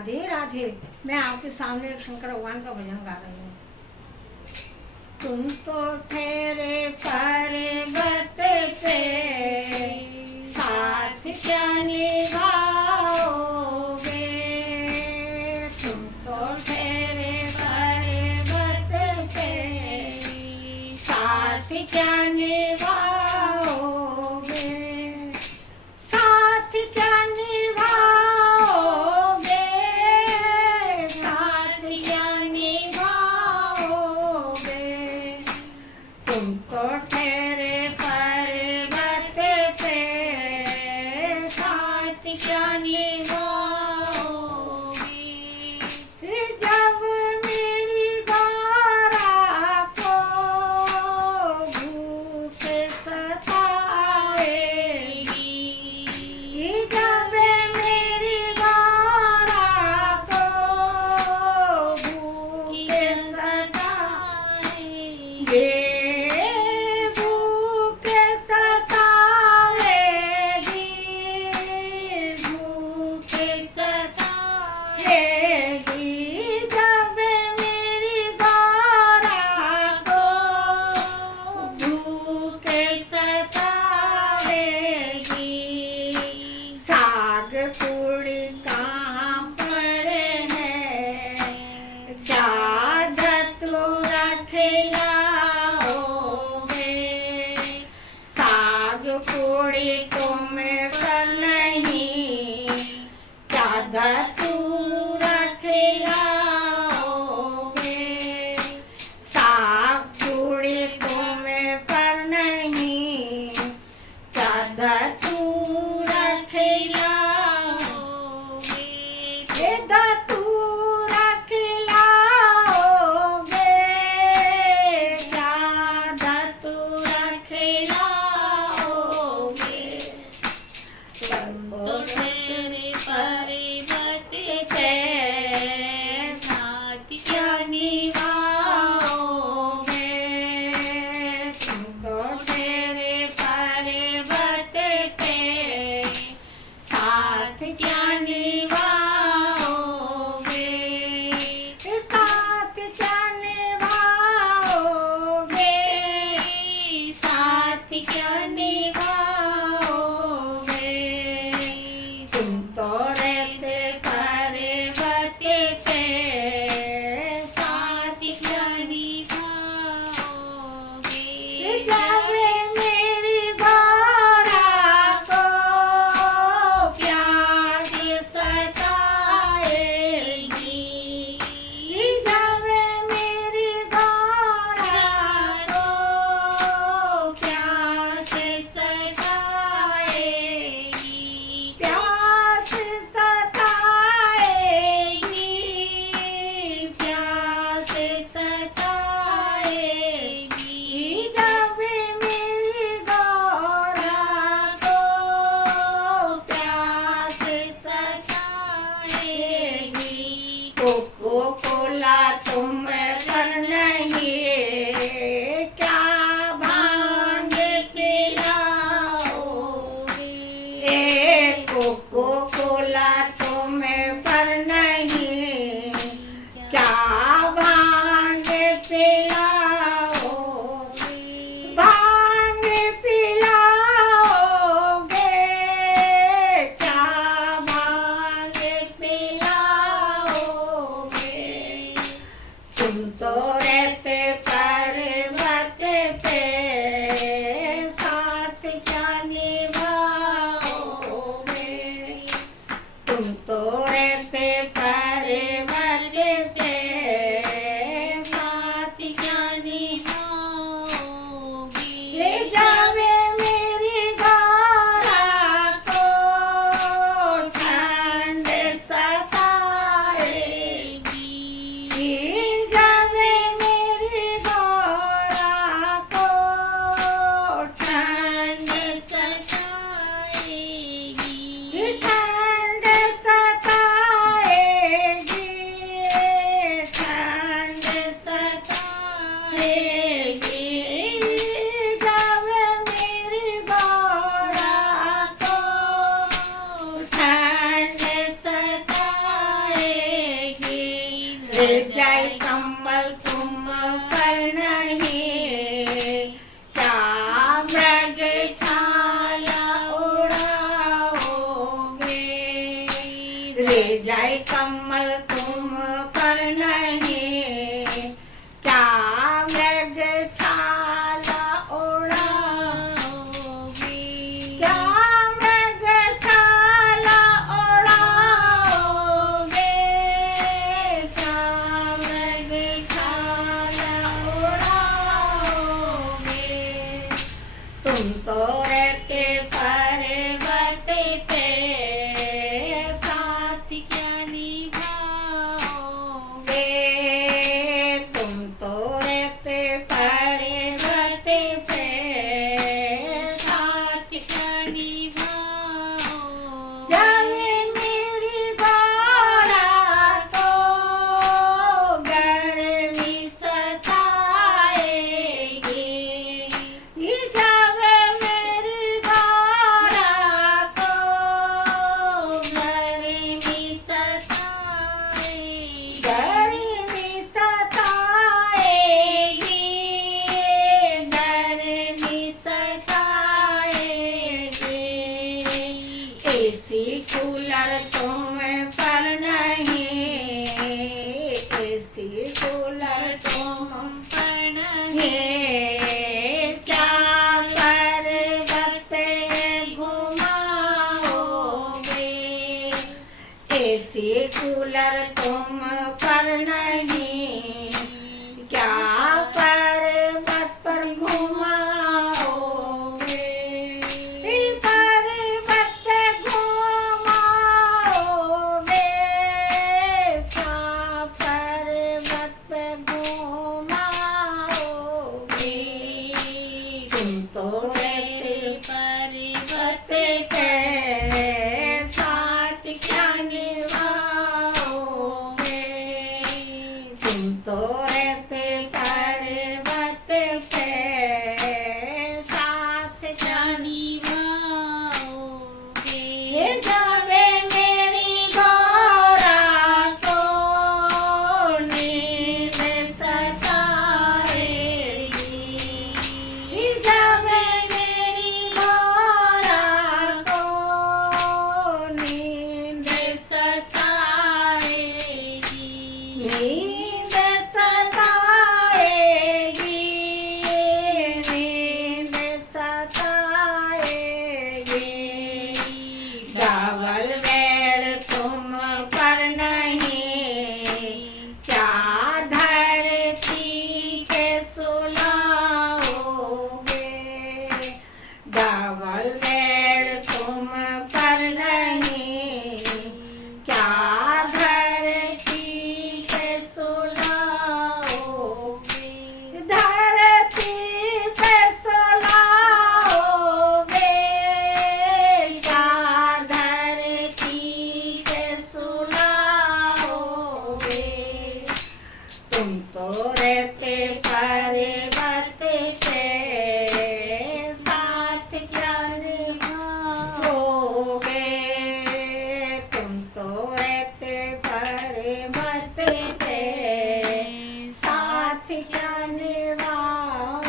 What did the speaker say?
राधे राधे। मैं आपके सामने एक शंकर भगवान का भजन गा रही हूँ। तुम तो ठहरे पर्वत पे, साथ क्या निभाओगे। तुम तो ठहरे पर्वत पे, साथ क्या निभाओगे। साथ क्या निभाओगे, साथ क्या निभाओगे। तुम तो ठहरे पर्वत पे, साथ क्या निभाओगे। जब मेरी गारा को भूख सताएगी, जब मेरी गारा को भूख सताएगी, भूख सताएगी, भूख सताएगी। जब मेरी गारा को भूख सताएगी, साग पूड़ी कहाँ पर है, क्या धतूरा खिलाओगे। साग पूड़ी तुम्हें पर नहीं, क्या धतूरा खिलाओगे। साग पूड़ी तुम्हें पर नहीं, क्या धतूरा खिलाओगे। ये धतूरा खिलाओगे, क्या धतूरा खिलाओगे। तुम तो तेरे पर्वत पे, साथ क्या निभाओगे। तुम तो तेरे पर्वत पे, साथ क्या निभाओगे। साथ क्या निभाओगे, साथ क्या निभाओगे। तुम तो रहते पर्वत पे, साथ क्या निभाओगे। जब मेरी गारा को प्यास सताएगी, जब मेरी गारा को प्यास सताएगी, प्यास सताएगी, प्यास सताएगी। जब मेरी गारा को प्यास सताएगी, कोको कोला तुम पर नहीं, क्या भांग पिलाओगे। कोको कोला तुम पर नहीं, क्या भांग पिलाओगे। भांग पिलाओगे, क्या भांग पिलाओगे। तुम तो रहते पर्वत पे, साथ क्या निभाओगे। तुम तो रहते पर्वत पे, साथ क्या निभाओगे। जब मेरी गारा को ठंड सताएगी, जब मेरी गारा को ठंड सताएगी, ठंड सताएगी, ठंड सताएगी। जब मेरी गारा को ठंड सताएगी, ले जाए कम्बल तुम पर नहीं, क्या मृग छाया उड़ाओगे। ले जाए कम्बल तुम पर नहीं, क्या मृग छाया उड़ाओगे। क्या मृग छाया उड़ाओगे, क्या मृग छाया उड़ाओगे। तुम तो रहते पर्वत पे, साथ क्या निभाओगे। तुम तो रहते पर्वत पे, साथ क्या निभाओगे। जब मेरी बारात को गर्मी सताएगी, जब मेरी बारात को गर्मी सताएगी, गर्मी सताएगी, गर्मी सताएगी। एसी कूलर तुम पर नहीं, एसी कूलर तुम पर नहीं, क्या पर्वत घुमाओगे। एसी कूलर तुम पर नहीं, क्या पर्वत पर घुमाओगे। पर्वत पे घुमाओगे, क्या पर्वत पे घुमाओगे। तुम तो रहते पर्वत पे, साथ क्या निभाओगे। तुम तो रहते पर्वत पे, साथ क्या निभाओगे। जावे मेरी बारात को नींद सताएगी, जावे मेरी बारात को नींद सताएगी, नींद सताएगी, नींद सताएगी। गावल वेड़ तुम पर नहीं, क्या धरती के सुलाओगे। गावल वेड़ तुम पर नहीं,